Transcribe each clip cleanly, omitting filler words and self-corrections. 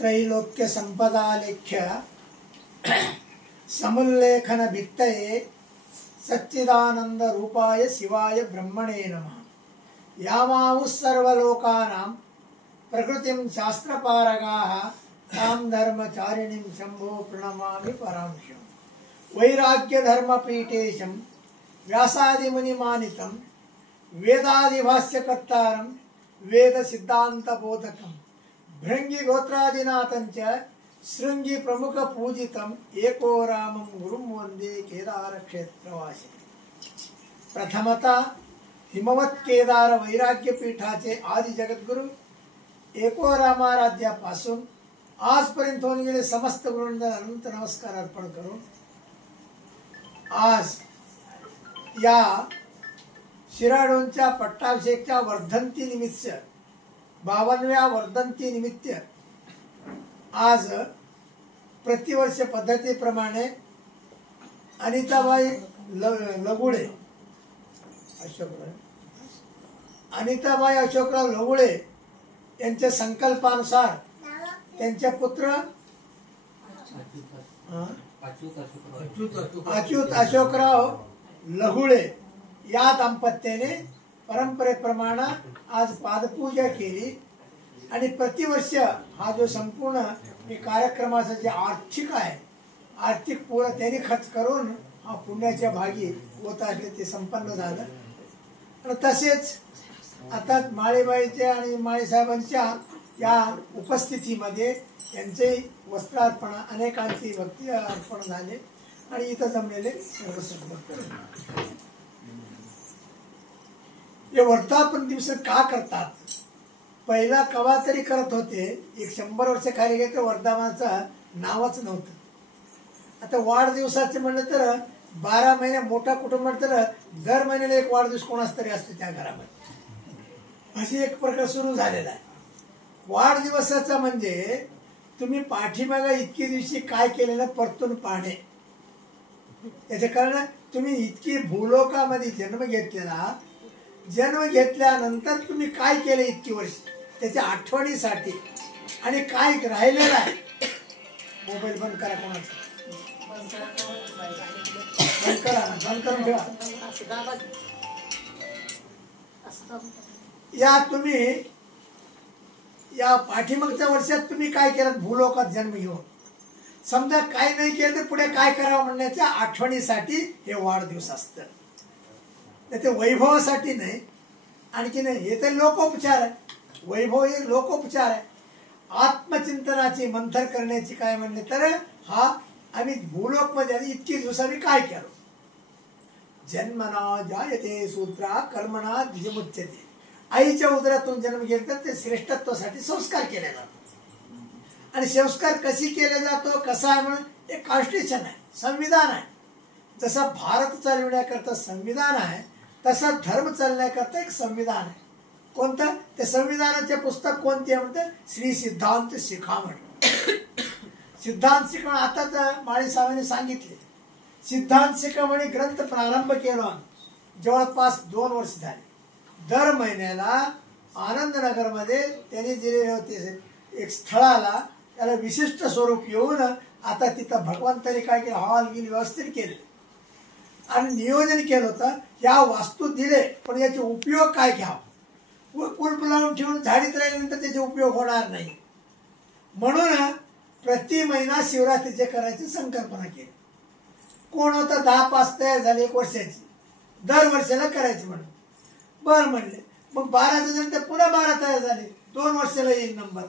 त्रैलोक्य संपदालेख्य समुल्लेखन भित्तये सच्चिदानंद रूपाय शिवाय ब्रह्मणे नमः। यामाहुः सर्वलोकानां प्रकृतिं शास्त्रपारगाः तां धर्मचारिणीं शंभो प्रणमामि परांशम्। वैराग्य धर्मपीठेशं व्यासादिमुनिमानितं वेदादिभाष्यकर्तारं वेद सिद्धान्तबोधकं भृंगी गोत्रादिनाथं च शृंगी प्रमुख पूजितम् एको रामं गुरुं वन्दे केदार क्षेत्रवासिनं। प्रथमतः हिमवत केदार वैराग्य पीठाचे आदि जगद्गुरु एको रामाराध्यापासून आजपर्यंत होऊन गेले समस्त गुरूंना अनंत नमस्कार अर्पण करून आज या शिराडोंच्या पट्टाभिषेकच्या वर्धंती निमित्त 52व्या वर्धंती निमित्त आज प्रतिवर्ष पद्धतीप्रमाणे अनिताबाई लगुळे अनिताबाई अशोकराव लगुळे यांच्या संकल्पानुसार त्यांचे पुत्र अच्युत अशोकराव लगुळे या दाम्पत्याने परंपरेप्रमाणे आज पादपूजा केली आणि प्रतिवर्ष हा जो संपूर्ण कार्यक्रमाचा जे आर्थिक आहे आर्थिक पूर्ण त्यांनी खर्च करून हा पुण्याच्या भागी होत आहे ते संपन्न झालं। आणि तसेच आता माळीबाईच्या आणि माळीसाहेबांच्या या उपस्थितीमध्ये यांचे वस्त्रार्पण अनेकांची भक्ती अर्पण झाले आणि इथं जमलेले सर्व सद्भक्त हे वर्धापन दिवस का करतात? पहिला कवा तरी करत होते, एक 100 वर्ष खाली गेले तर वर्धापनाचं नावच नव्हतं। आता वाढदिवसाचे म्हणलं तर 12 महिने मोठा कुटुंब तर दर महिन्याला एक वाढदिवस कोणाच तरी असतो त्या घरामध्ये, अशी एक प्रकार सुरू झालेला आहे। वाढदिवसाचा म्हणजे तुम्ही पाठीमागे इतकी दिवशी काय केलेलं परतून पाहणे, त्याच्या कारण तुम्ही इतकी भूलोकामध्ये जन्म घेतलेला, जन्म घेतल्यानंतर तुम्ही काय केले इतकी वर्ष त्याच्या आठवणीसाठी आणि काय राहिलेलं आहे। मोबाईल बंद करा, कोणाचा बंद करा, बंद करून ठेवा। या तुम्ही या पाठीमागच्या वर्षात तुम्ही काय केलं भूलोकात जन्म घेऊन, समजा काय नाही केलं तर पुढे काय करावं म्हणण्याच्या आठवणीसाठी हे वाढदिवस असतं। ते वैभवासाठी नाही, आणखी नाही, हे तर लोकोपचार आहे। वैभव हे लोकोपचार आहे, आत्मचिंतनाची मंथन करण्याची काय म्हणले तर हा आम्ही भूलोक मध्ये इतकी दिवस आम्ही काय केलो। जन्मना जायते सूत्रा कर्मणा द्विजमुच्यते। आईच्या उदरातून जन्म घेतला ते श्रेष्ठत्वासाठी संस्कार केले जातात आणि संस्कार कशी केले जातो कसा आहे म्हणून एक कॉन्स्टिट्यूशन आहे, संविधान आहे। जसा भारत चालविण्याकरता संविधान आहे तसा धर्म चालण्याकरता एक संविधान आहे। कोणतं? ते संविधानाचे पुस्तक कोणते म्हणते? श्री सिद्धांत शिखामणी। सिद्धांत शिखामणी आताच माळी साहेबांनी सांगितले, सिद्धांत शिखामणी ग्रंथ प्रारंभ केला जवळपास 2 वर्ष झाले। दर महिन्याला आनंदनगर मध्ये त्यांनी दिलेले होते एक स्थळाला त्याला विशिष्ट स्वरूप येऊन आता तिथं भगवंतांनी काय केलं, हॉल गिल व्यवस्थित केले आणि नियोजन केलं होतं। या वास्तू दिले पण याचे उपयोग काय घ्यावा, कुलप लावून ठेवून झाडीत राहिल्यानंतर त्याचे उपयोग होणार नाही, म्हणून प्रति महिना शिवरात्रीचे करायची संकल्पना केली। कोण होता 10-5 तयार झाले 1 वर्षाची, दर वर्षाला करायची म्हणून बर म्हणले। मग 12च्या नंतर पुन्हा 12 तयार झाले, 2 वर्षाला येईल नंबर,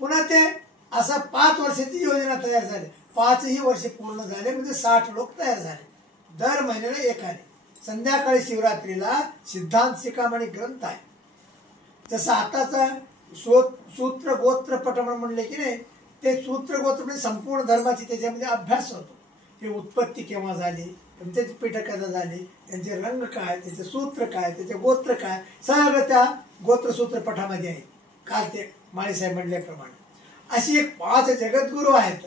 पुन्हा ते असा 5 वर्षाची योजना तयार झाली, 5ही वर्ष पूर्ण झाले म्हणजे 60 लोक तयार झाले। दर महिन्याला एक आले। संध्याकाळी शिवरात्रीला सिद्धांत शिखामणी ग्रंथ आहे। जसं आताचा सूत्र गोत्र पटमन म्हणले की नाही, ते सूत्र गोत्र म्हणजे संपूर्ण धर्माची त्याच्यामध्ये अभ्यास होतो। ते उत्पत्ती केव्हा झाली, त्यांचे पीठ कधी झाले, त्यांचे रंग काय, त्याचे सूत्र काय, त्याचे गोत्र काय, सगळं त्या गोत्रसूत्र पठामध्ये आहे। काल ते माळीसाहेब म्हणल्याप्रमाणे अशी एक 5 जगद्गुरू आहेत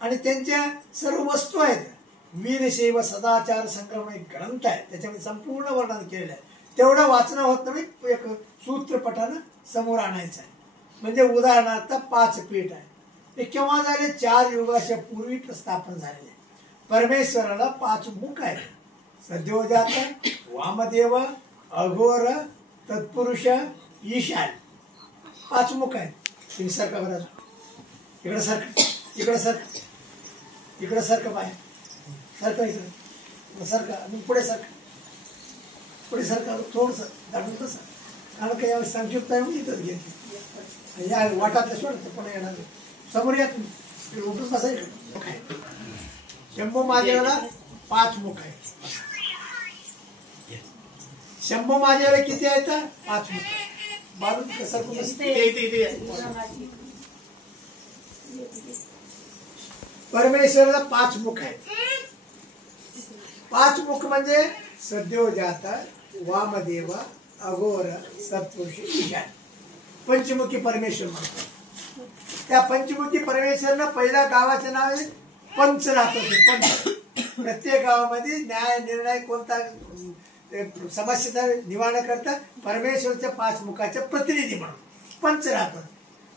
आणि त्यांच्या सर्व वस्तू आहेत। वीरशैव सदाचार संग्रह एक ग्रंथ आहे, त्याच्यामध्ये संपूर्ण वर्णन केलेलं आहे। तेवढं वाचणं होत नाही, एक सूत्रपटानं समोर आणायचं आहे। म्हणजे उदाहरणार्थ 5 पीठ आहे. हे केव्हा झाले? 4 युगाच्या पूर्वी स्थापन झालेले. परमेश्वराला 5 मुख आहेत. सद्योजात, वामदेव, अघोर, तत्पुरुष, ईशान. 5 मुख आहेत. तुम्ही सारखा बरं, इकडं सारखं, इकडं सारखं, इकडं सारखं पाय सारखं, इकडं सारखं, पुढे सारखं, पुढे सारखं, थोडंसं दाटून तसं. कारण काही यावेळी संक्षिप्त आहे म्हणून इथंच घेतली. या वाटातलं सोडतं पण येणार समोर या तुम्ही उठून बसायचं. काय शंभू महादेवाला 5 मुख आहे. शंभू महादेवाला किती आहेत? 5 मुख. बाजून कसं परमेश्वराला 5 मुख आहेत. 5 मुख म्हणजे सद्योजात, वामदेव, अघोर, सत्पुरुष, ईशान. पंचमुखी परमेश्वर म्हणतात. त्या पंचमुखी परमेश्वरनं पहिल्या गावाचे नाव आहे पंच राहत होते. पंच. प्रत्येक गावामध्ये न्याय निर्णय कोणता समस्येचा निवारण करता परमेश्वरच्या 5 मुखाचे प्रतिनिधी म्हणून पंच राहतात.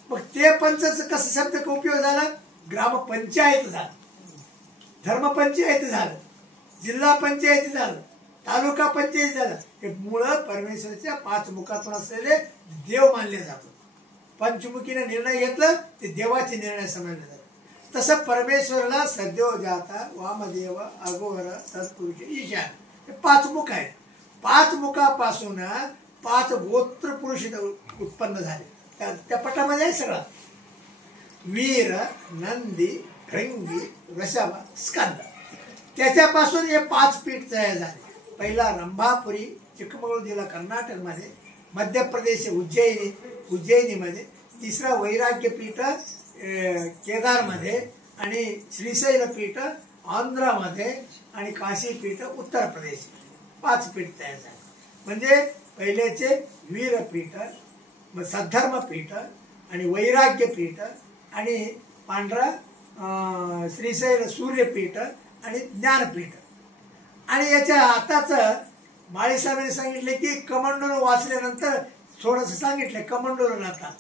मग ते पंचच कसं शब्द का उपयोग झाला? ग्रामपंचायत झालं, धर्मपंचायत झालं, जिल्हा पंचायत झालं, तालुका पंचायत झालं. हे मुळं परमेश्वराच्या 5 मुखातून असलेले देव मानले जातात. पंचमुखीने निर्णय घेतला ते देवाचे निर्णय समजले जातात. तसं परमेश्वराला सद्योजाता, वामदेव, अघोर, सत्पुरुष, ईशान हे 5 मुख आहेत. 5 मुखापासून 5 गोत्र पुरुष उत्पन्न झाले. त्या पटामध्ये आहे सगळं. वीर, नंदी, भृंगी, वृषभ, स्कंद. त्याच्यापासून हे 5 पीठ तयार झाले. पहिला रंभापुरी चिಕ್ಕमಗಳೂರು जिल्हा कर्नाटकमध्ये, मध्य प्रदेश उज्जैनीमध्ये, तिसरा वैराग्य पीठ केदारमध्ये आणि श्रीशैल पीठ आंध्रामध्ये आणि काशी पीठ उत्तर प्रदेश. 5 पीठ तयार झाले. म्हणजे पहिल्याचे वीरपीठ, सद्धर्म पीठ आणि वैराग्य पीठ आणि पांढरा श्रीशैल सूर्यपीठ आणि ज्ञानपीठ. आणि याच्या आताच माळीसाहेबांनी सांगितले की कमंडलू वाचल्यानंतर थोडंसं सांगितलं कमंडलू आता.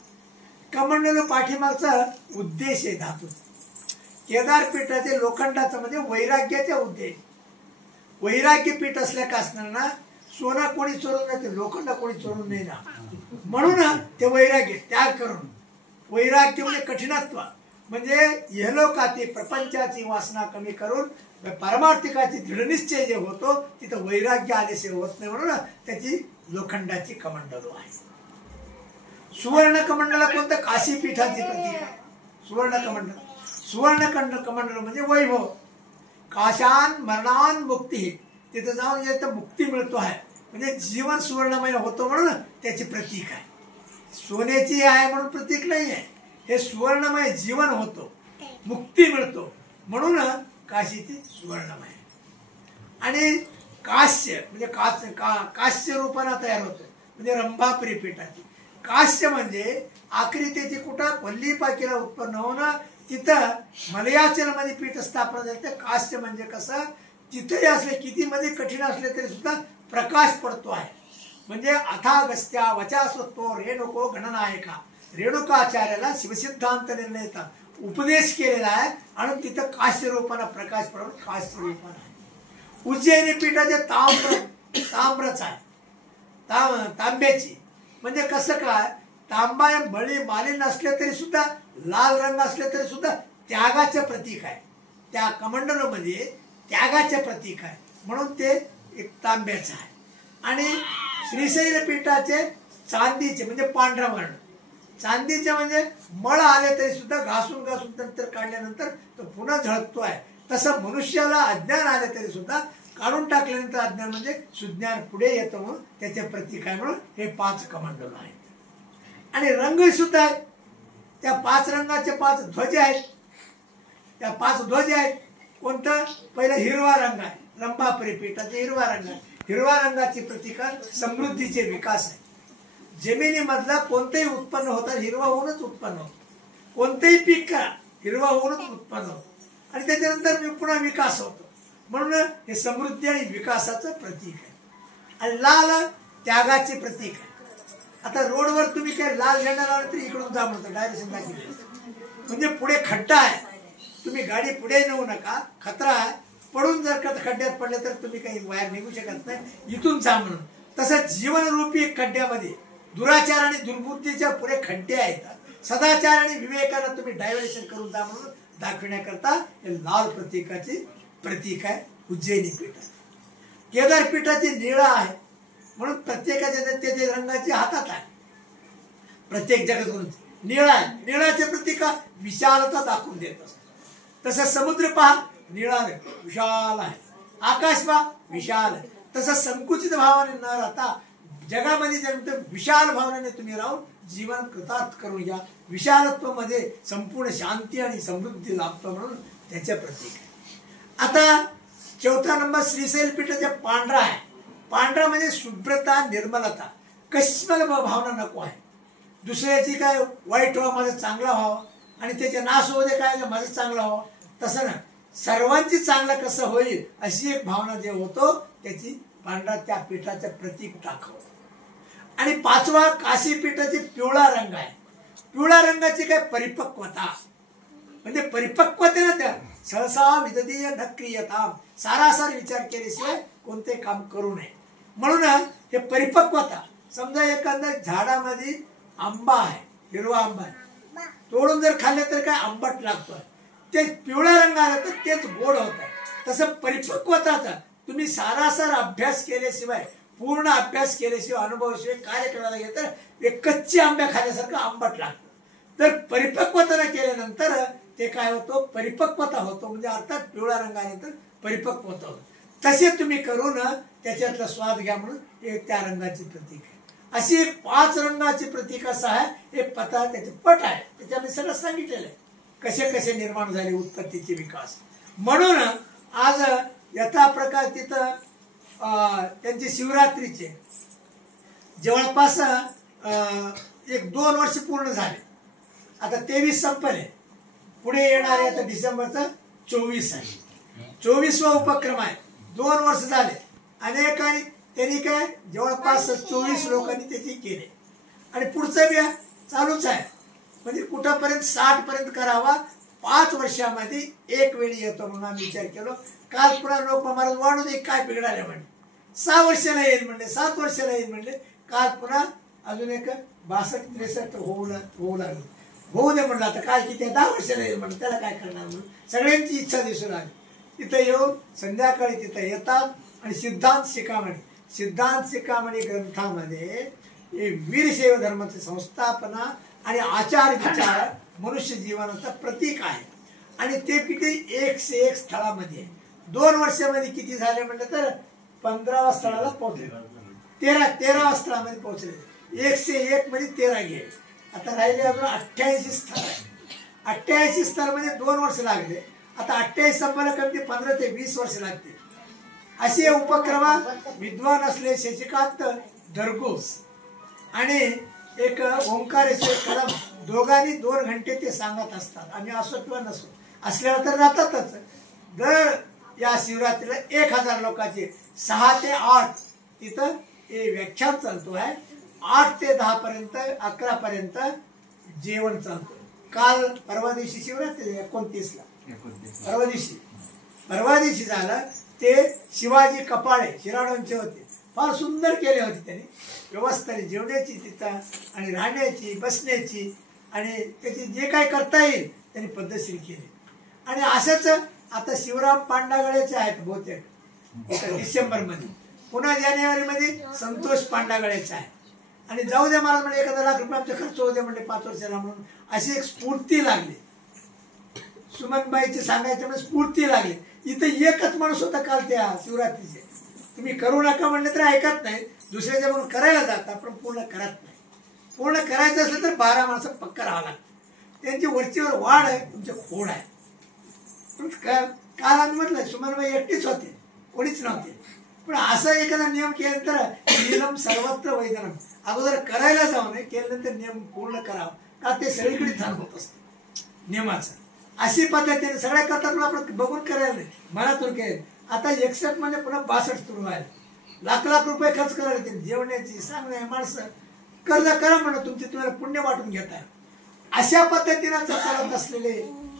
कमंडलू पाठीमागचा उद्देश आहे धातू. केदारपीठाचे लोखंडाचा म्हणजे वैराग्याचा उद्देश. वैराग्य पीठ असल्या कारणानं सोना कोणी चोरून नाही, लोखंड कोणी चोरून नाही ना. म्हणून ते वैराग्य त्याग करून, वैराग्य म्हणजे कठीणत्व, म्हणजे इहलोकाची प्रपंचाची वासना कमी करून पारमार्थिकाची दृढनिश्चय जे होतो तिथं वैराग्य आल्याशिवाय होत नाही. म्हणून त्याची लोखंडाची कमंडलू आहे. सुवर्ण कमंडला कोणतं? काशी पीठाची प्रतीक आहे सुवर्ण कमंडल. सुवर्ण कमंडल म्हणजे वैभव. काशान मरणान मुक्ती. तिथं जाऊन जे मुक्ती मिळतो आहे म्हणजे जीवन सुवर्णमय होतो म्हणून त्याची प्रतीक आहे. सोन्याची आहे म्हणून प्रतीक नाही आहे. हे सुवर्णमय जीवन होतो, मुक्ती मिळतो म्हणून काशीची सुवर्णमय. आणि काश्य म्हणजे काश्य रूपाने तयार होतं म्हणजे रंभापुरी पीठाची. काश्य म्हणजे आकृतीची कुठं वल्लीपाकीला उत्पन्न होणं, तिथं मलयाचलमध्ये पीठ स्थापना झाली. काश्य म्हणजे कसं, तिथेही असले किती मध्ये कठीण असले तरी सुद्धा प्रकाश पडतो आहे. म्हणजे अथागस्त्या वचास्वत्व रेणुको गणनायका. रेणुकाचार्याला शिवसिद्धांत निर्णयता उपदेश केलेला आहे आणि तिथं काश्य रूपाने प्रकाश पडून काश्य रूपाने आहे. उज्जैनी पीठाचे ताम्रच आहे, तांब्याची. म्हणजे कसं काय, तांबा हे मळी मालिन्य असले तरी सुद्धा, लाल रंग असले तरी सुद्धा त्यागाचे प्रतीक आहे. त्या कमंडलूमध्ये त्यागाचे प्रतीक आहे म्हणून ते एक तांब्याचं आहे. आणि श्रीशैल पीठाचे चांदीचे म्हणजे पांढरा वर्ण. चांदीचे म्हणजे मळ आले तरी सुद्धा घासून नंतर काढल्यानंतर तो पुन्हा झळकतो आहे. तसं मनुष्याला अज्ञान आले तरी सुद्धा काढून टाकल्यानंतर अज्ञान म्हणजे सुज्ञान पुढे येतं म्हणून त्याचे प्रतीक आहे. म्हणून हे 5 कमंडलू आहेत. आणि रंग सुद्धा आहेत. त्या 5 रंगाचे 5 ध्वज आहेत. त्या 5 ध्वज आहेत. कोणतं? पहिलं हिरवा रंग आहे, रंभापुरी पीठाचे हिरवा रंग आहे. हिरवा रंगाची प्रतीक समृद्धीचे विकास आहे. जमिनीमधला कोणतेही उत्पन्न होतं हिरवा होऊनच उत्पन्न होतं. कोणतेही पीक करा हिरवा होऊनच उत्पन्न होतं आणि त्याच्यानंतर पुन्हा विकास होतो. म्हणून हे समृद्धी आणि विकासाचं प्रतीक आहे. आणि लाल त्यागाचे प्रतीक आहे. आता रोडवर तुम्ही काय लाल झेंडा लावला तरी इकडून जा म्हणतो, डायरेक्शन दाखवली. म्हणजे पुढे खड्डा आहे, तुम्ही गाडी पुढे नेऊ नका, खतरा आहे, पडून जर खड्ड्यात पडले तर तुम्ही काही बाहेर निघू शकत नाही, इथून जा म्हणून. तसं जीवनरूपी एक खड्ड्यामध्ये दुराचार आणि दुर्बुद्धीच्या पुढे खड्डे आहेत, सदाचार आणि विवेकानं तुम्ही डायव्हर्शन करून जा म्हणून दाखविण्याकरता हे लाल प्रतीकाची प्रतीक आहे उज्जैनी पीठ. केदार पीठाची निळा आहे म्हणून प्रत्येकाच्या ते रंगाची हातात आहे, प्रत्येक जगद्गुरू निळा आहे. निळाचे प्रतीक विशालता दाखवून देत असत. तसं समुद्र पहा निळा विशाल आहे, आकाश पहा विशाल आहे. तसं संकुचित भावाने न राहता जगामध्ये जर विशाल भावनेने तुम्ही राहून जीवन कृतार्थ करून घ्या. विशालत्व मध्ये संपूर्ण शांती आणि समृद्धी लाभतो म्हणून त्याचे प्रतीक आहे. आता चौथा नंबर श्रीशैल पीठाचे पांढरा आहे. पांढरा म्हणजे शुभ्रता, निर्मलता, कश्मल भावना नको आहे. दुसऱ्याची काय वाईट व्हावं, माझं चांगला व्हावं, आणि त्याचे नाश होऊ दे काय माझं चांगलं व्हावं, तसं ना सर्वांची चांगलं कसं होईल अशी एक भावना जे होतो त्याची पांढरा त्या पीठाचं प्रतीक दाखव. आणि पाचवा काशी पीठाचे पिवळा रंग आहे. पिवळ्या रंगाची काय परिपक्वता, म्हणजे परिपक्वतेनं त्या सहसा विदधीय न क्रियताम, सारासार विचार केल्याशिवाय कोणते काम करू नये म्हणून हे परिपक्वता. समजा एखाद्या झाडामध्ये आंबा आहे, हिरवा आंबा आहे, तोडून जर खाल्ले तर काय आंबट लागतोय, ते पिवळ्या रंगाला तर तेच गोड होत आहे. तसं परिपक्वताचा तुम्ही सारासार अभ्यास केल्याशिवाय, पूर्ण अभ्यास केल्याशिवाय, अनुभवाशिवाय कार्य करायला गेलं तर एक कच्ची आंब्या खाल्यासारखं आंबट लागतं. तर परिपक्वता केल्यानंतर ते काय होतो, परिपक्वता होतो, म्हणजे अर्थात पिवळ्या रंगाने तर परिपक्वता होतो. तसे तुम्ही करून त्याच्यातला स्वाद घ्या म्हणून हे त्या रंगाची प्रतीक आहे. अशी एक 5 रंगाची प्रतीक असं आहे. हे पता त्याचे पट आहे, त्याच्यामध्ये सगळं सांगितलेलं आहे कसे कसे निर्माण झाले उत्पत्तीचे विकास. म्हणून आज यथा प्रकार तिथं त्यांचे शिवरात्रीचे जवळपास 1-2 वर्ष पूर्ण झाले. आता 23 संपले, पुढे येणारे आता डिसेंबरचा 24 आहे, 24वा उपक्रम आहे. 2 वर्ष झाले. अनेकांनी त्यांनी काय जवळपास 24 लोकांनी त्याची केले आणि पुढचं बी चालूच आहे. म्हणजे कुठंपर्यंत 60 पर्यंत करावा. 5 वर्षामध्ये एक वेळी येतो म्हणून आम्ही विचार केलो. काल पुन्हा लोक महाराज वाढू दे, काय बिघडाले म्हणले, 6 वर्षाला येईल म्हणले, 7 वर्षाला येईल म्हणले. काल पुन्हा अजून एक 62-63 होऊ लागलं. होऊ दे म्हणलं, आता काय किती 10 वर्षाला येईल म्हणलं, त्याला काय करणार म्हणून सगळ्यांची इच्छा दिसून आली. तिथं येऊन संध्याकाळी तिथं येतात आणि सिद्धांत शिखामणी ग्रंथामध्ये वीरशैव धर्माची संस्थापना आणि आचार विचार मनुष्य जीवनाचं प्रतीक आहे. आणि ते किती 101 स्थळामध्ये 2 वर्षामध्ये किती झाले म्हटलं तर 15व्या स्थळाला पोहोचले, 13व्या स्थळामध्ये पोहोचले. 101 मध्ये 13 गेले. आता राहिले अजून 88 स्थळ आहे. 88 स्थळामध्ये 2 वर्ष लागले. आता 28 संपायला कमी 15 ते 20 वर्ष लागतील. असे उपक्रमा विद्वान असले शशिकांत दरगोस आणि एक ओंकारेश्वर कदम दोघांनी 2 घंटे ते सांगत असतात. आम्ही असो किंवा नसो, असल्यावर तर राहतातच. दर या शिवरात्रीला 1000 लोकांचे 6 ते 8 तिथं हे व्याख्यान चालतो आहे. 8 ते 10 पर्यंत 11 पर्यंत जेवण चालतो. काल परवा दिवशी शिवरात्री 29ला परवा दिवशी झालं. ते शिवाजी कपाळे शिराडोंचे होते, फार सुंदर केले होते त्यांनी व्यवस्था जेवण्याची तिथं आणि राहण्याची, बसण्याची आणि त्याची जे काय करता येईल त्यांनी पद्धतशीर केली. आणि असंच आता शिवराम पांडागळेचे आहेत बहुतेक डिसेंबरमध्ये, पुन्हा जानेवारीमध्ये संतोष पांडागळेचे आहे. आणि जाऊ द्या महाराज म्हणजे 1,000 लाख रुपये आमचा खर्च होऊ द्या म्हणजे 5 वर्षाला म्हणून अशी एक स्फूर्ती लागली. सुमनबाईचे सांगायचे म्हणजे स्फूर्ती लागली. इथं एकच माणूस होता काल त्या शिवरात्रीचे, तुम्ही करू नका म्हणले तर ऐकत नाही, दुसऱ्याच्या म्हणून करायला जातात पण पूर्ण करत नाही. पूर्ण करायचं असलं तर 12 माणसं पक्का राहावं लागतं. त्यांची वरचीवर वाढ आहे, तुमचे खोड आहे. पण काल आम्ही म्हटलं सुमनबाई एकटीच होते, कोणीच नव्हते. पण असा एखादा नियम केल्यानंतर नियम सर्वत्र वैधनम, अगोदर करायला जाऊ नये, केल्यानंतर नियम पूर्ण करावा, का ते सगळीकडे ध्यान होत असतं नियमाचं. अशी पद्धतीने सगळ्या करतात पण आपण बघून करायला नाही, मनातून केलं. आता 61 म्हणजे पुन्हा 62 सुरू आहे. लाख रुपये खर्च करायला जेवण्याची सांगणे माणसं कर्ज करा म्हणून तुमचे तुम्हाला पुण्य वाटून घेताय. अशा पद्धतीनं चालत असलेले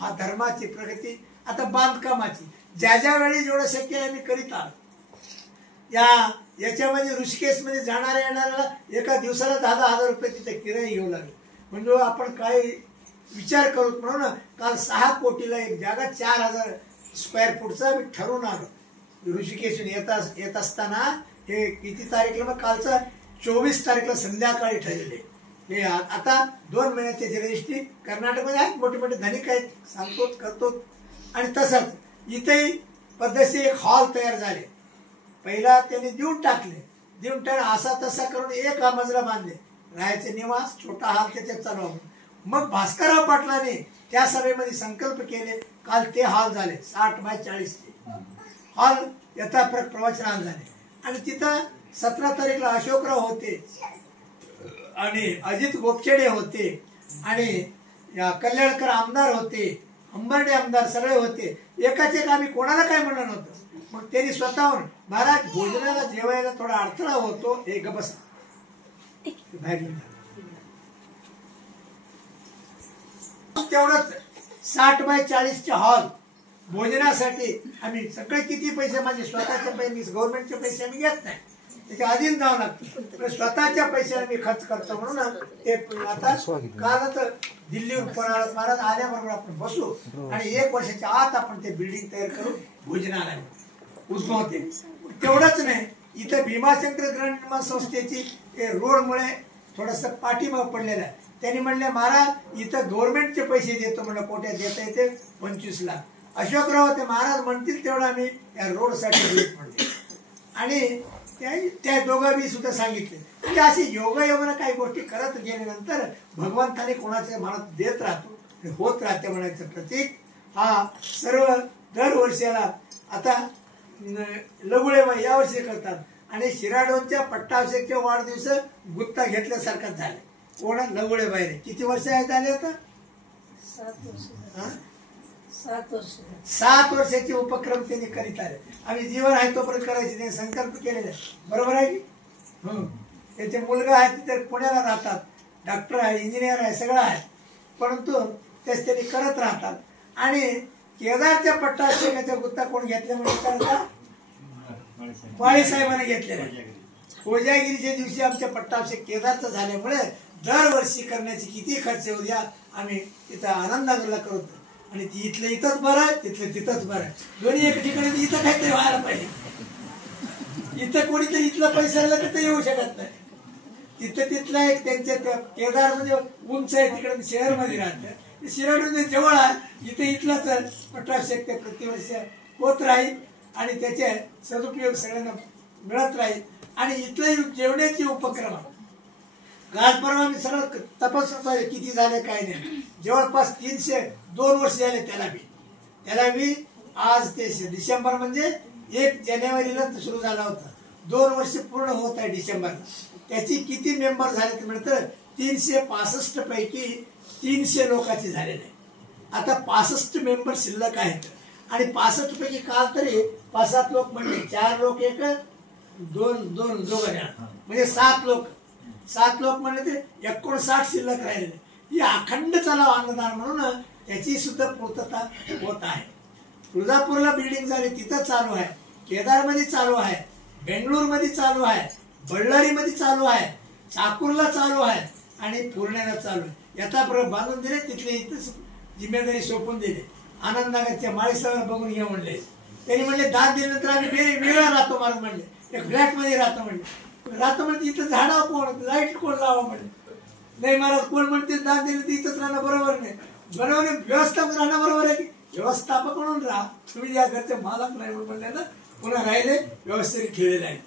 हा धर्माची प्रगती. आता बांधकामाची ज्या ज्या वेळी जेवढं शक्य आहे मी करीत आहोत. याच्यामध्ये ऋषिकेशमध्ये जाणाऱ्या येणाऱ्याला एका दिवसाला 10,000 रुपये तिथे किराया घेऊ लागले. म्हणजे आपण काय विचार करू म्हणून काल 6 कोटीला एक जागा 4,000 स्क्वेअर फूटचा मी ठरवून आलो. ऋषिकेशून येत असताना हे किती तारीखला मग कालचं 24 तारीखला संध्याकाळी ठरले. हे आता 2 महिन्याचे रजिस्ट्री कर्नाटकमध्ये आहेत, मोठे मोठे धनिक आहेत, सांगतो करतो. आणि तसंच इथेही पद्धतशीर एक हॉल तयार झाले. पहिला त्यांनी देऊन टाकून असा तसा करून एक मजला बांधले. राहायचे निवास छोटा हॉल त्याच्यात चालू. मग भास्करराव पाटलाने त्या सभेमध्ये संकल्प केले. काल ते हॉल झाले 60x40 हॉल यथा प्रवचनाल झाले. आणि तिथं 17 तारीखला अशोकराव होते आणि अजित गोपछेडे होते आणि कल्याणकर आमदार होते, अंबर्डे आमदार सगळे होते. एकाच एक आम्ही कोणाला काय म्हणलं नव्हतं. मग त्यांनी स्वतःहून महाराज भोजनाला जेवायला थोडा अडथळा होतो, हे गबस तेवढंच 60x40 हॉल भोजनासाठी आम्ही सगळे किती पैसे माझे स्वतःचे पैसे गव्हर्नमेंटचे पैसे आम्ही घेत नाही, त्याच्या अधीन जावं लागतं. स्वतःच्या पैशाने मी खर्च करतो म्हणून ते आता कालच दिल्लीहून पराळत महाराज आल्याबरोबर आपण बसू आणि 1 वर्षाच्या आत आपण ते बिल्डिंग तयार करू भोजनालय उद्भवते. तेवढंच नाही, इथं भीमाशंकर गृहनिर्माण संस्थेची रोडमुळे थोडस पाठीमाग पडलेला आहे. त्यांनी म्हणले महाराज इथं गव्हर्नमेंटचे पैसे देतो म्हणलं, कोट्यात देता येते 25 लाख. अशोकराव ते महाराज म्हणतील तेवढं आम्ही या रोडसाठी देत म्हणले. आणि त्या दोघांनी सुद्धा सांगितले. म्हणजे अशी योगायोगानं काही गोष्टी करत गेल्यानंतर भगवंताने कोणाच्या मनात देत राहतो, होत राहते म्हणायचं प्रतीक. हा सर्व दरवर्षाला आता लगुळेबाई यावर्षी करतात आणि शिराडोनच्या पट्टाभिषेकच्या वाढदिवस गुत्ता घेतल्यासारखाच झाले. कोणा लगुळेबाईने किती वर्ष आहे झाले आता? 7 वर्षाचे उपक्रम त्यांनी करीत आले. आम्ही जीवन आहे तोपर्यंत करायचे त्यांनी संकल्प केलेले. बरोबर आहे की? त्यांचे मुलगा आहे तिथे पुण्याला राहतात, डॉक्टर आहे, इंजिनियर आहे, सगळं आहे, परंतु तेच त्यांनी करत राहतात. आणि केदारच्या पट्टाभिषेकाच्या गुत्ता कोण घेतल्या म्हणजे बाळीसाहेबांनी घेतलेला. कोजागिरीच्या दिवशी आमच्या पट्टाभिषेक केदारचा झाल्यामुळे दरवर्षी करण्याची किती खर्च होऊ द्या, आम्ही तिथं आनंदनगरला करतो. आणि इथलं इथंच बरं आहे, तिथलं तिथंच बरं आहे. दोन्ही एक ठिकाणी इथं काहीतरी व्हायला पाहिजे. इथं कोणीतरी इथला पैसा तिथं येऊ शकत नाही. तिथं तिथला एक त्यांच्या केदार म्हणजे उंच आहे, तिकडे शहरमध्ये राहतं, शिराडून जवळ आहे. इथं इथलाच पट्टाभिषेक ते प्रतिवर्ष होत राहील आणि त्याचे सदुपयोग सगळ्यांना मिळत राहील. आणि इथलं जेवण्याचे उपक्रम काल परवा मी सगळं तपासून पाहिजे किती झाले काय नाही. जवळपास 302 वर्ष झाले त्याला बी आज ते डिसेंबर म्हणजे 1 जानेवारीला सुरू झाला होता. 2 वर्ष पूर्ण होत आहे डिसेंबरला. त्याची किती मेंबर झाले ते म्हणतं 365 पैकी 300 लोकांचे झालेले आहे. आता 65 मेंबर शिल्लक आहेत. आणि 65 पैकी काल तरी 5-7 लोक म्हणले, 4 लोक एक 2 दोघं म्हणजे 7 लोक म्हणले ते 59 शिल्लक राहिलेले. ही अखंड चालाव अन्नदान म्हणून त्याची सुद्धा पूर्तता होत आहे. तुळजापूरला बिल्डिंग झाली तिथं चालू आहे, केदारमध्ये चालू आहे, बेंगळूरमध्ये चालू आहे, बಳ್ಳारीमध्ये चालू आहे, चाकूरला चालू आहे आणि पूर्णेला चालू आहे. यथाप्रमाणे बांधून दिले, तिथले इथं जिम्मेदारी सोपून दिली. आनंदनगरच्या माळीसराला बघून घ्या म्हणले. त्यांनी म्हणले 10 दिल्यानंतर आम्ही वेगळा राहतो महाराज म्हणले, एक फ्लॅटमध्ये राहतो म्हणले. इथं झाडावं कोण, लाईट कोण लावा म्हणले. नाही महाराज कोण म्हणते 10 दिले तर इथंच राहणं बरोबर नाही. बरोबर व्यवस्थापक राहणं बरोबर आहे की? व्यवस्थापक म्हणून राहा तुम्ही, या घरचे मालक नाही म्हणले ना, पुन्हा राहिले व्यवस्थित ठेवलेले आहेत.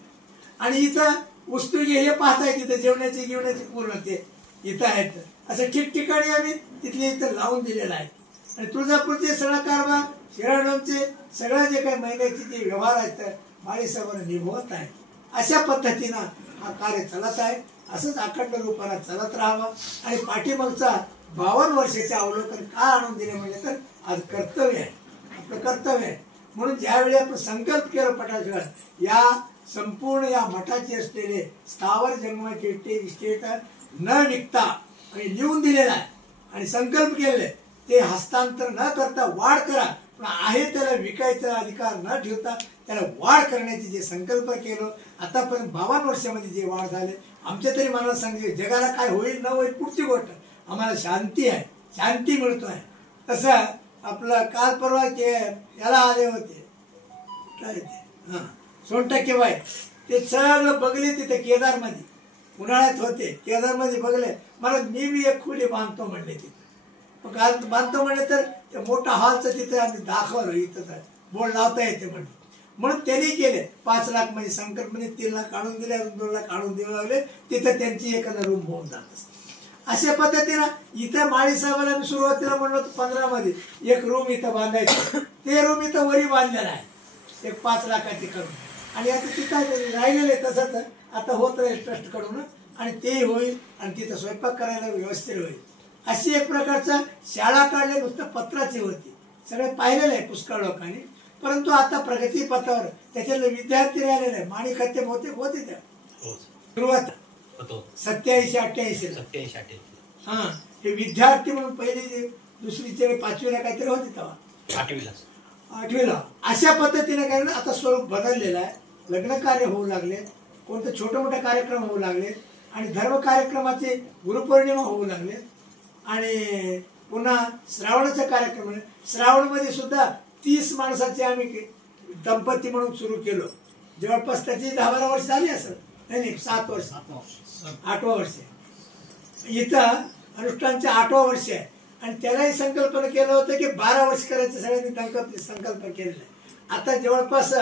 आणि इथं वस्तू हे पाहताय तिथं जेवणाची घेवण्याची पूर्ण ते इथं आहेत. असं ठिकठिकाणी आम्ही तिथले इथं लावून दिलेलं आहे. आणि तुळजापूरचे सगळं कारभार, शिराडोनचे सगळं जे काही महिन्याचे जे व्यवहार आहेत माळीसाहेबांना निभवत आहे. अशा पद्धतीनं हा कार्य चालत आहे. असंच अखंड रूपाला चालत राहावं. आणि पाठीमागचा 52 वर्षाचे अवलोकन का आणून दिले म्हणजे तर आज कर्तव्य आहे, आपलं कर्तव्य आहे. म्हणून ज्यावेळी आपण संकल्प केला पटाशिवाय या संपूर्ण या मठाचे असलेले स्थावर जंगमाचे इस्टेट न विकता आम्ही लिहून दिलेला आहे आणि संकल्प केलेले ते हस्तांतर न करता वाढ करा, पण आहे त्याला विकायचा अधिकार न ठेवता त्याला वाढ करण्याचे जे संकल्प केलं आतापर्यंत 52 वर्षामध्ये जे वाढ झाले आमच्या तरी मनाला सांगितले जगाला काय होईल न होईल पुढची गोष्ट आम्हाला शांती आहे, शांती मिळतोय. तसं आपलं काल परवा याला आले होते काय ते सोनटक्के बाई ते सगळं बघले तिथे केदारमध्ये उन्हाळ्यात होते केदारमध्ये बघले मला मी बी एक खोली बांधतो म्हणले तिथे काल बांधतो म्हणले तर ते मोठा हॉलचं तिथे आम्ही दाखवलं इथं बोर्ड लावता येते म्हणले म्हणून त्यांनी केले 5 लाख म्हणजे संकल्पने 3 लाख काढून दिले 2 लाख काढून देऊ लागले तिथं त्यांची एखादा रूम होऊन जात असते. अशा पद्धतीनं इथं माळी साहेबांना मी सुरुवातीला म्हणलं होतं 15 मध्ये एक रूम इथं बांधायचं ते रूम इथं वरी बांधलेला आहे एक 5 लाखाची करून आणि आता तिथं राहिलेलं आहे तसंच आता होत राहील ट्रस्ट कडून आणि ते होईल आणि तिथं स्वयंपाक करायला व्यवस्थित होईल. अशी एक प्रकारचा शाळा काढले नुसतं पत्राची होती सगळे पाहिलेलं आहे पुष्कळ लोकांनी परंतु आता प्रगती पथावर त्याच्यातले विद्यार्थी राहिलेले आहे माणिकत्य बहुतेक होते त्या सुरुवात 87-88 हा हे विद्यार्थी म्हणून पहिली दुसरीचे 5वीला काहीतरी होते तेव्हा 8वीला अशा पद्धतीने काय आता स्वरूप बदललेलं आहे. लग्न कार्य होऊ लागले कोणते छोटे मोठे कार्यक्रम होऊ लागले आणि धर्म कार्यक्रमाचे गुरुपौर्णिमा होऊ लागले आणि पुन्हा श्रावणाचा कार्यक्रम श्रावणमध्ये सुद्धा 30 माणसाचे आम्ही दंपती म्हणून सुरू केलो जवळपास त्याची 10-12 वर्ष झाली असेल नाही 7 वर्ष 8वं वर्ष इथं अनुष्ठानचे 8वं वर्ष आहे आणि त्यालाही संकल्पना केलं होतं की 12 वर्ष करायचं सगळ्यांनी संकल्प केलेला आहे. आता जवळपास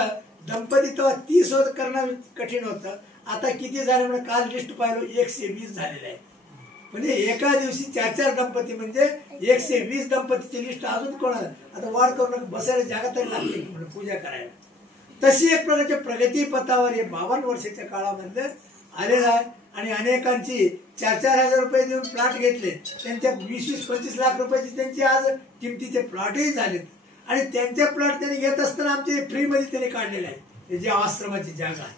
दंपती तेव्हा 30 करणं कठीण होतं आता किती झाले म्हणजे काल लिस्ट पाहिलं 120 झालेलं आहे म्हणजे एका दिवशी 4-4 दंपती म्हणजे 120 दंपतीची लिस्ट अजून कोणाला आता वाढ करून बसायला जागा तरी लागते म्हणजे पूजा करायला. तशी एक प्रकारच्या प्रगती पथावर हे 52 वर्षाच्या काळामध्ये आलेला आहे आणि अनेकांची 4-4 हजार रुपये देऊन प्लॉट घेतले त्यांच्या 20-25 लाख रुपयाची त्यांची आज किमतीचे प्लॉटही झालेत आणि त्यांचे प्लॉट त्यांनी घेत असताना आमचे फ्रीमध्ये त्यांनी काढलेले आहे जे आश्रमाची जागा आहे.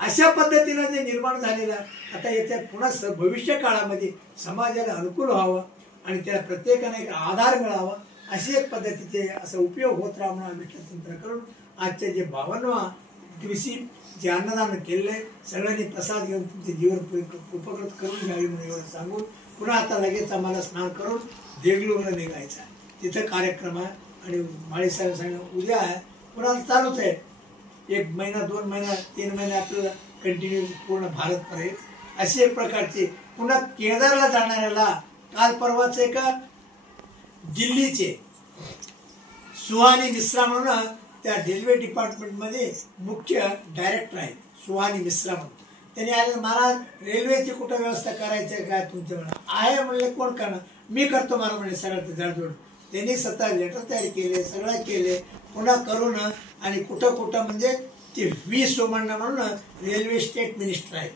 अशा पद्धतीनं जे निर्माण झालेलं आता याच्यात पुन्हा भविष्य काळामध्ये समाजाला अनुकूल व्हावं आणि त्याला प्रत्येकाने एक आधार मिळावा अशी एक पद्धतीचे असा उपयोग होत राहा म्हणून आम्ही तंत्र करून आजच्या जे 52व्या दिवशी जे अन्नदान केलेलं सगळ्यांनी प्रसाद घेऊन तुमचे जीवन उपकृत करून घ्यावे म्हणून एवढं सांगून पुन्हा आता लगेच आम्हाला स्नान करून देगलूरला निघायचं आहे तिथं कार्यक्रम आहे आणि माळीसाहेब सांगितलं उद्या आहे पुन्हा चालूच आहे 1 महिना 2 महिना 3 महिने आपल्याला कंटिन्यू पूर्ण भारत करेल अशी एक प्रकारची पुन्हा केदारला जाणाऱ्याला काल परवाच एका दिल्लीचे सुहानी मिश्रा म्हणून त्या रेल्वे डिपार्टमेंटमध्ये मुख्य डायरेक्टर आहेत सुहानी मिश्रा म्हणून त्यांनी आले महाराज रेल्वेची कुठं व्यवस्था करायची आहे काय तुमच्या म्हणा आहे म्हणले कोण करणार मी करतो मला म्हणले सगळं जडजोड त्यांनी स्वतः लेटर तयार केले सगळं केले पुन्हा करून आणि कुठं कुठं म्हणजे ते व्ही सोमण्णा म्हणून रेल्वे स्टेट मिनिस्टर आहेत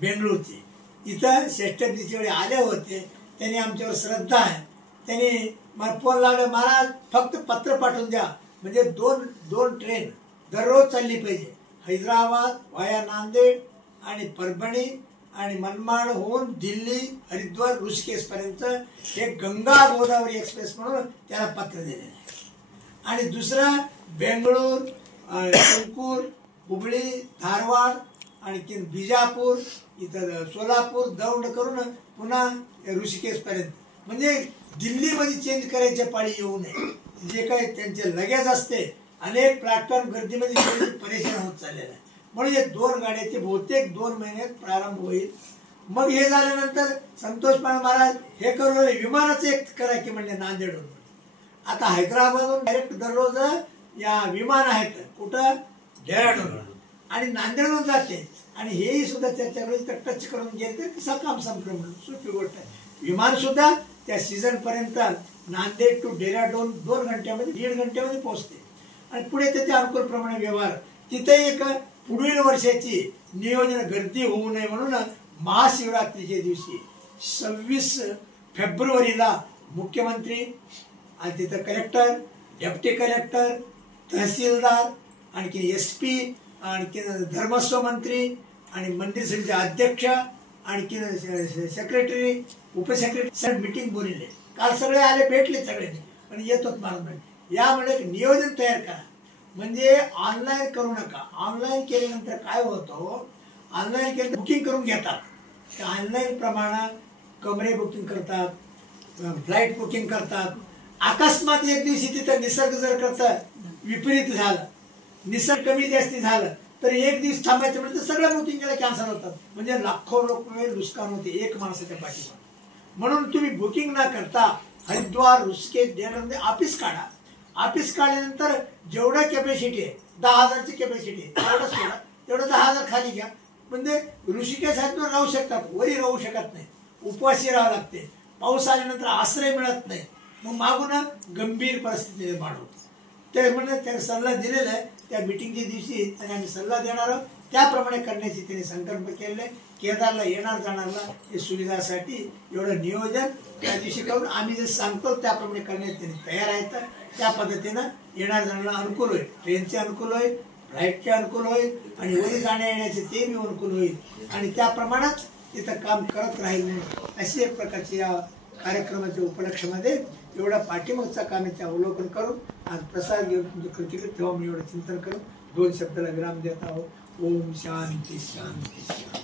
बेंगळूरचे इथं श्रेष्ठतेच्या वेळी आले होते त्यांनी आमच्यावर श्रद्धा आहे त्यांनी मला फोन लावले महाराज फक्त पत्र पाठवून द्या म्हणजे दोन ट्रेन दररोज चालली पाहिजे हैदराबाद व्हाया नांदेड आणि परभणी आणि मनमाड होऊन दिल्ली हरिद्वार ऋषिकेश पर्यंत हे गंगा गोदावरी एक्सप्रेस म्हणून त्याला पत्र दिलेलं आहे आणि दुसरं बेंगळूर तुमकूर हुबळी धारवाड आणि बिजापूर इथं सोलापूर दौंड करून पुन्हा ऋषिकेश पर्यंत म्हणजे दिल्लीमध्ये चेंज करायच्या पाळी येऊ नये जे काही त्यांचे लगेज असते अनेक प्लॅटफॉर्म गर्दीमध्ये परेशान होत चाललेलं आहे म्हणून हे 2 गाड्याचे बहुतेक 2 महिन्यात प्रारंभ होईल. मग हे झाल्यानंतर संतोष महाराज हे करून विमानाचं एक करा की म्हणजे नांदेडहून आता हैदराबादहून डायरेक्ट दररोज या विमान आहेत कुठं डेहराडून आणि नांदेडहून जाते आणि हेही सुद्धा त्याच्याकडे टच करून गेले तर कसं काम संपलं म्हणून सोपी गोष्ट आहे. विमान सुद्धा त्या सीझन पर्यंत नांदेड टू डेहराडून 2 घंट्यामध्ये 1.5 घंट्यामध्ये पोहोचते आणि पुढे त्याच्या अनुकूल प्रमाणे व्यवहार तिथे एक पुढील वर्षाची नियोजन गर्दी होऊ नये म्हणून महाशिवरात्रीच्या दिवशी 26 फेब्रुवारीला मुख्यमंत्री आणि तिथं कलेक्टर डेप्टी कलेक्टर तहसीलदार आणखी SP आणखी धर्मस्व मंत्री आणि मंदिर समितीचे अध्यक्ष आणखी सेक्रेटरी उपसेक्रेटरी मीटिंग बोलले, काल सगळे आले, भेटले सगळ्यांनी, पण येतोच मला यामुळे एक नियोजन तयार करा. म्हणजे ऑनलाईन करू नका. ऑनलाईन केल्यानंतर काय होतं, ऑनलाईन केलं बुकिंग करून घेतात, ऑनलाईन प्रमाणे कमरे बुकिंग करतात, फ्लाईट बुकिंग करतात. अकस्मात एक दिवशी तिथं निसर्ग जर करता विपरीत झालं, निसर्ग कमी जास्ती झालं, तर एक दिवस थांबायचं म्हणजे सगळ्या बुकिंग कॅन्सल होतात. म्हणजे लाखो रुपये नुकसान होते एक माणसाच्या पाठीवर. म्हणून तुम्ही बुकिंग न करता हरिद्वार ऋषिकेश देण्यामध्ये ऑफिस काढा. ऑफिस काढल्यानंतर जेवढं कॅपॅसिटी आहे 10,000ची कॅपॅसिटी आहे तेवढं सोडा, तेवढं 10,000 खाली घ्या. म्हणजे ऋषिकेश हरिद्वार राहू शकतात, वरी राहू शकत नाही, उपवासी राहावं लागते, पाऊस आल्यानंतर आश्रय मिळत नाही, मग मागून गंभीर परिस्थिती निर्माण होते. ते म्हणजे त्याने सल्ला दिलेला आहे त्या मिटिंगच्या दिवशी, आणि आम्ही सल्ला देणार आहोत त्याप्रमाणे करण्याची त्यांनी संकल्प केलेला आहे. केदारला येणार जाणारला हे सुविधासाठी एवढं नियोजन त्या दिवशी करून आम्ही जे सांगतो त्याप्रमाणे करण्यात त्यांनी तयार आहेत. त्या पद्धतीनं येणार जाणारा अनुकूल होईल, ट्रेनचे अनुकूल होईल, फ्लाईटचे अनुकूल होईल, आणि वरी जाण्या येण्याचे ते बी अनुकूल होईल, आणि त्याप्रमाणेच तिथं काम करत राहील. म्हणून अशी एक प्रकारची या कार्यक्रमाच्या उपलक्षामध्ये एवढा पाठीमागचा कामाचे अवलोकन करून आज प्रसाद घेऊन तुमचं कृतीकृत ठेवा, मी एवढं चिंतन करून 2 शब्दाला विराम देत आहोत. ओम शांती शांती शांती.